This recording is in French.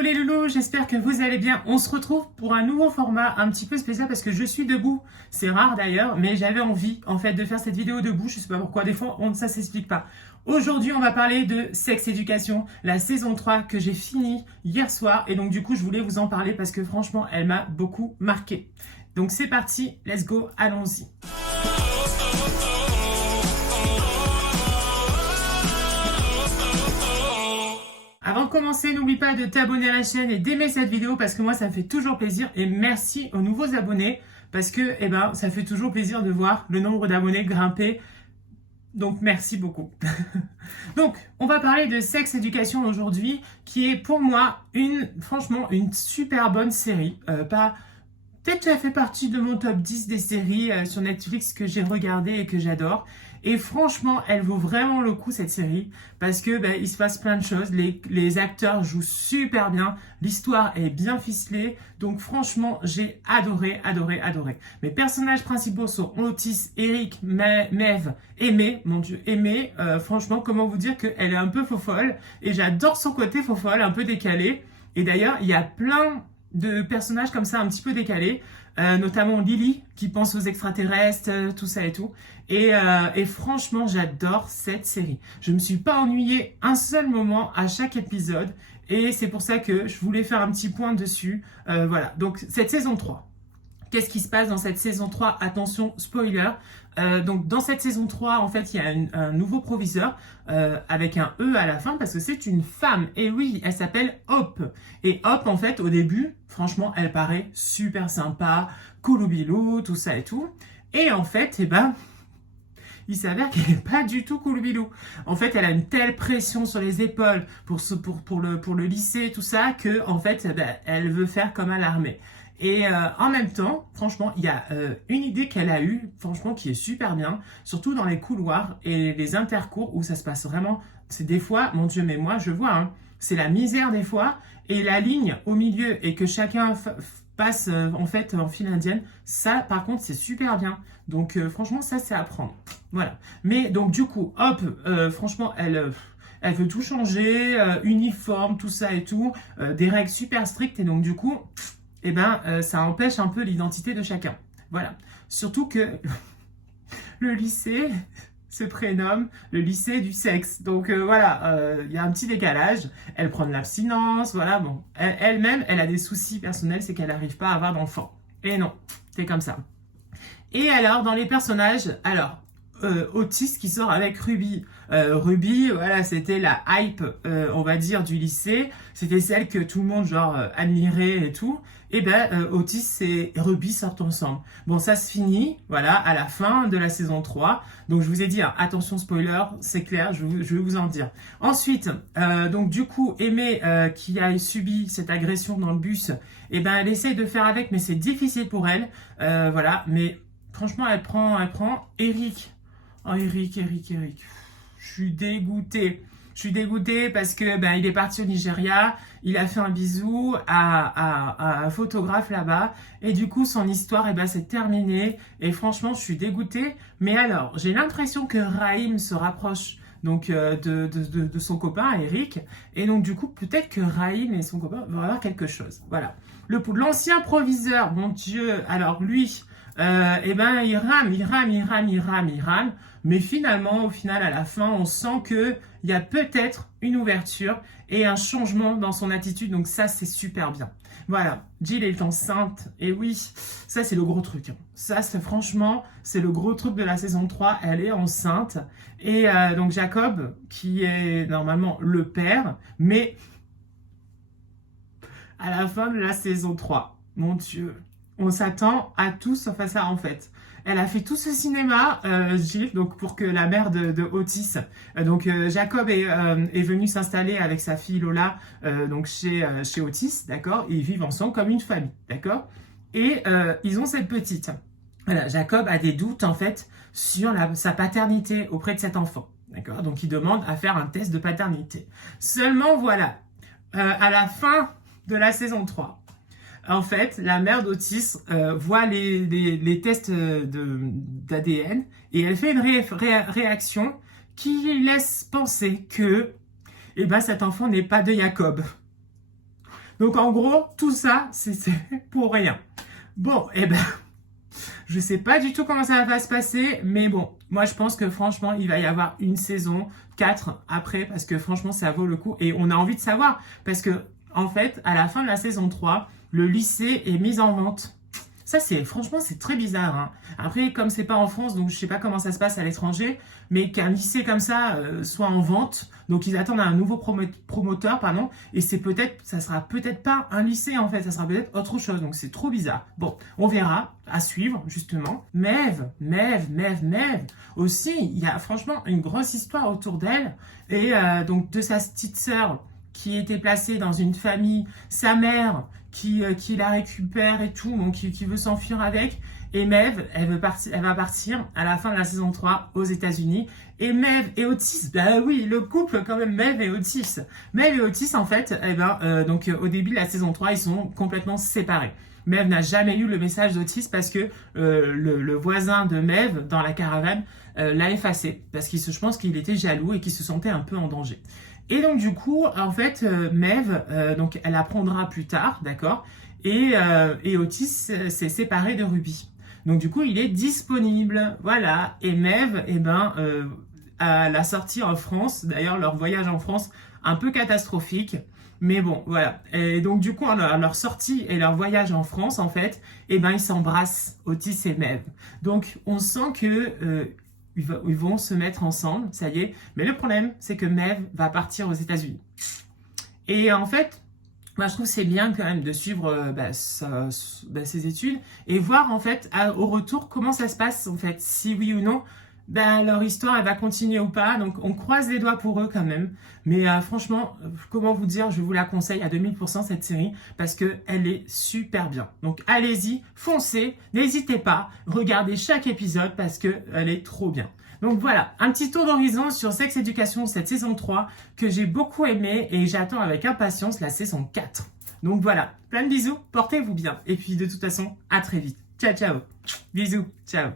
Hello les loulous, j'espère que vous allez bien. On se retrouve pour un nouveau format un petit peu spécial parce que je suis debout. C'est rare d'ailleurs, mais j'avais envie en fait de faire cette vidéo debout. Je sais pas pourquoi, des fois ça s'explique pas. Aujourd'hui, on va parler de Sex Education, la saison 3 que j'ai fini hier soir. Et donc du coup, je voulais vous en parler parce que franchement, elle m'a beaucoup marqué. Donc c'est parti, let's go, allons-y. Avant de commencer, n'oublie pas de t'abonner à la chaîne et d'aimer cette vidéo parce que moi ça me fait toujours plaisir et merci aux nouveaux abonnés parce que ça fait toujours plaisir de voir le nombre d'abonnés grimper. Donc merci beaucoup. Donc on va parler de Sex Education aujourd'hui qui est pour moi franchement une super bonne série. Peut-être qu'elle fait partie de mon top 10 des séries sur Netflix que j'ai regardé et que j'adore. Et franchement, elle vaut vraiment le coup cette série parce que il se passe plein de choses. Les acteurs jouent super bien, l'histoire est bien ficelée. Donc franchement, j'ai adoré. Mes personnages principaux sont Otis, Eric, Maeve, Aimée. Mon Dieu, Aimée, franchement, comment vous dire qu'elle est un peu faux-folle. Et j'adore son côté faux-folle, un peu décalé. Et d'ailleurs, il y a plein de personnages comme ça un petit peu décalés, notamment Lily qui pense aux extraterrestres, tout ça et tout. Et franchement, j'adore cette série. Je me suis pas ennuyée un seul moment à chaque épisode et c'est pour ça que je voulais faire un petit point dessus. Voilà, donc cette saison 3. Qu'est-ce qui se passe dans cette saison 3? Attention, spoiler. Donc dans cette saison 3, en fait, il y a un nouveau proviseur avec un E à la fin parce que c'est une femme. Et oui, elle s'appelle Hope. Et Hope, en fait, au début, franchement, elle paraît super sympa, coolou-bilou, tout ça et tout. Et en fait, il s'avère qu'elle n'est pas du tout coolou-bilou. En fait, elle a une telle pression sur les épaules pour le lycée, tout ça, que en fait, elle veut faire comme à l'armée. Et en même temps, franchement, il y a une idée qu'elle a eue, franchement, qui est super bien, surtout dans les couloirs et les intercours où ça se passe vraiment. C'est des fois, mon Dieu, mais moi, je vois, hein, c'est la misère des fois, et la ligne au milieu, et que chacun passe en fait en file indienne, ça, par contre, c'est super bien. Donc, franchement, ça, c'est à prendre. Voilà. Mais donc, du coup, hop, franchement, elle veut tout changer, uniforme, tout ça et tout, des règles super strictes, et donc, du coup... ça empêche un peu l'identité de chacun. Voilà. Surtout que le lycée se prénomme le lycée du sexe. Donc voilà, il y a un petit décalage. Elle prend de l'abstinence, voilà. Bon, elle-même, elle a des soucis personnels, c'est qu'elle n'arrive pas à avoir d'enfant. Et non, c'est comme ça. Et alors, dans les personnages, Otis qui sort avec Ruby. Ruby, voilà, c'était la hype, on va dire, du lycée. C'était celle que tout le monde, admirait et tout. Et Otis et Ruby sortent ensemble. Bon, ça se finit, voilà, à la fin de la saison 3. Donc, je vous ai dit, hein, attention spoiler, c'est clair, je vais vous en dire. Ensuite, donc du coup, Aimée, qui a subi cette agression dans le bus, elle essaye de faire avec, mais c'est difficile pour elle. Voilà, mais franchement, elle prend Eric. Oh, Eric. Je suis dégoûtée parce que il est parti au Nigeria, il a fait un bisou à un photographe là-bas et du coup son histoire c'est terminé et franchement je suis dégoûtée. Mais alors j'ai l'impression que Raïm se rapproche donc de son copain Eric et donc du coup peut-être que Raïm et son copain vont avoir quelque chose. Voilà. L'ancien proviseur, mon Dieu, alors lui il rame. Mais finalement, à la fin, on sent qu'il y a peut-être une ouverture et un changement dans son attitude. Donc ça, c'est super bien. Voilà, Jill est enceinte. Et oui, ça, c'est le gros truc. Ça, franchement, c'est le gros truc de la saison 3. Elle est enceinte. Et donc Jacob, qui est normalement le père, mais à la fin de la saison 3, mon Dieu, on s'attend à tout sauf à ça en fait. Elle a fait tout ce cinéma, Jill, donc pour que la mère de Otis, Jacob est venu s'installer avec sa fille Lola, donc chez Otis, d'accord. Ils vivent ensemble comme une famille, d'accord. Et ils ont cette petite. Voilà, Jacob a des doutes en fait sur sa paternité auprès de cet enfant, d'accord. Donc il demande à faire un test de paternité. Seulement voilà, à la fin de la saison 3. En fait, la mère d'Otis voit les tests d'ADN et elle fait une réaction qui laisse penser que cet enfant n'est pas de Jacob. Donc en gros, tout ça, c'est pour rien. Bon, eh ben, je sais pas du tout comment ça va se passer, mais bon, moi je pense que franchement, il va y avoir une saison 4 après, parce que franchement, ça vaut le coup. Et on a envie de savoir, parce que en fait, à la fin de la saison 3, le lycée est mis en vente. Ça, franchement, c'est très bizarre, hein. Après, comme c'est pas en France, donc je sais pas comment ça se passe à l'étranger, mais qu'un lycée comme ça soit en vente, donc ils attendent un nouveau promoteur, pardon, et ça sera peut-être pas un lycée en fait, ça sera peut-être autre chose, donc c'est trop bizarre. Bon, on verra, à suivre justement. Maeve aussi, il y a franchement une grosse histoire autour d'elle, et donc de sa petite sœur qui était placée dans une famille, sa mère qui la récupère et tout, donc qui veut s'enfuir avec. Et Maeve, elle va partir à la fin de la saison 3 aux États-Unis. Et Maeve et Otis, bah oui, le couple quand même, Maeve et Otis. Maeve et Otis, en fait, donc au début de la saison 3, ils sont complètement séparés. Maeve n'a jamais eu le message d'Otis parce que le voisin de Maeve dans la caravane l'a effacé. Parce je pense qu'il était jaloux et qu'il se sentait un peu en danger. Et donc du coup, en fait, Maeve, donc elle apprendra plus tard, d'accord, et Otis s'est séparé de Ruby. Donc du coup, il est disponible, voilà. Et Maeve, à la sortie en France, d'ailleurs leur voyage en France, un peu catastrophique, mais bon, voilà. Et donc du coup, à leur sortie et leur voyage en France, en fait, ils s'embrassent, Otis et Maeve. Donc on sent que ils vont se mettre ensemble, ça y est. Mais le problème, c'est que Maeve va partir aux États-Unis. Et en fait, moi, je trouve que c'est bien quand même de suivre ses études et voir en fait au retour comment ça se passe en fait, si oui ou non, leur histoire elle va continuer ou pas. Donc on croise les doigts pour eux quand même. Mais franchement, comment vous dire, je vous la conseille à 2000% cette série parce que elle est super bien. Donc allez-y, foncez, n'hésitez pas, regardez chaque épisode parce que elle est trop bien. Donc voilà, un petit tour d'horizon sur Sex Education cette saison 3 que j'ai beaucoup aimé et j'attends avec impatience la saison 4. Donc voilà, plein de bisous, portez-vous bien. Et puis de toute façon, à très vite. Ciao, ciao. Bisous, ciao.